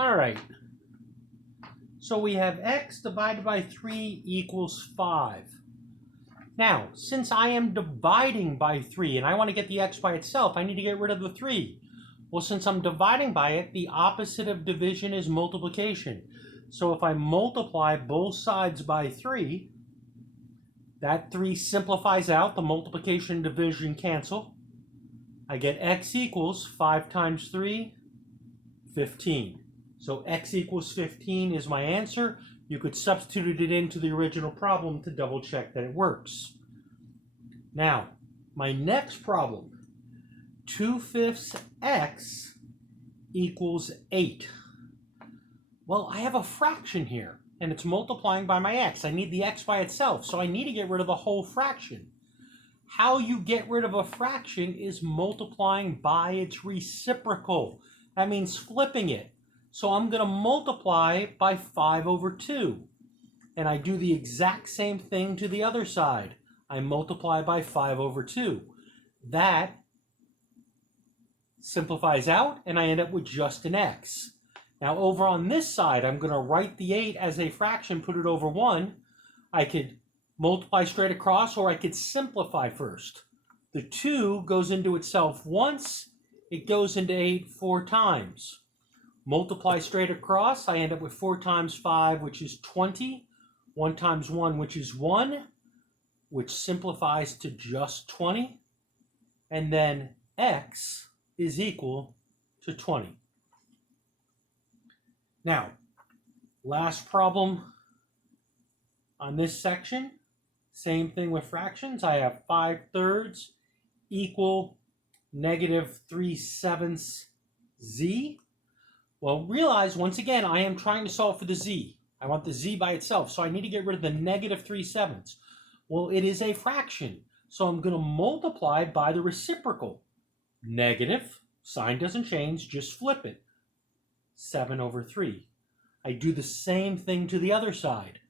All right. So we have x divided by 3 equals 5. Now, since I am dividing by 3 and I want to get the x by itself, I need to get rid of the 3. Well, since I'm dividing by it, the opposite of division is multiplication. So if I multiply both sides by 3, that 3 simplifies out, the multiplication and division cancel. I get x equals 5 times 3, 15. So x equals 15 is my answer. You could substitute it into the original problem to double check that it works. Now, my next problem, 2/5 x equals 8. Well, I have a fraction here, and it's multiplying by my x. I need the x by itself, so I need to get rid of the whole fraction. How you get rid of a fraction is multiplying by its reciprocal. That means flipping it. So I'm going to multiply by 5/2. And I do the exact same thing to the other side. I multiply by 5/2. That simplifies out, and I end up with just an x. Now over on this side, I'm going to write the 8 as a fraction, put it over 1. I could multiply straight across, or I could simplify first. The 2 goes into itself once. It goes into 8 4 times. Multiply straight across, I end up with 4 times 5, which is 20. 1 times 1, which is 1, which simplifies to just 20. And then x is equal to 20. Now, last problem on this section. Same thing with fractions. I have 5/3 equal -3/7 z. Well, realize once again, I am trying to solve for the z. I want the z by itself, so I need to get rid of the -3/7. Well, it is a fraction, so I'm going to multiply by the reciprocal. Negative, sign doesn't change, just flip it. 7/3. I do the same thing to the other side.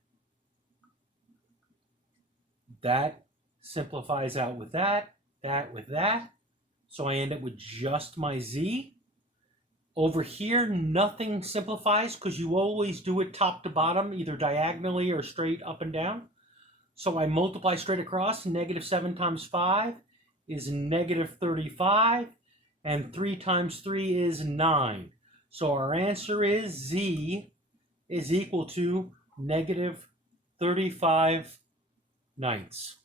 That simplifies out with that with that. So I end up with just my z. Over here, nothing simplifies because you always do it top to bottom, either diagonally or straight up and down. So I multiply straight across. -7 times 5 is -35, and 3 times 3 is 9. So our answer is z is equal to -35/9.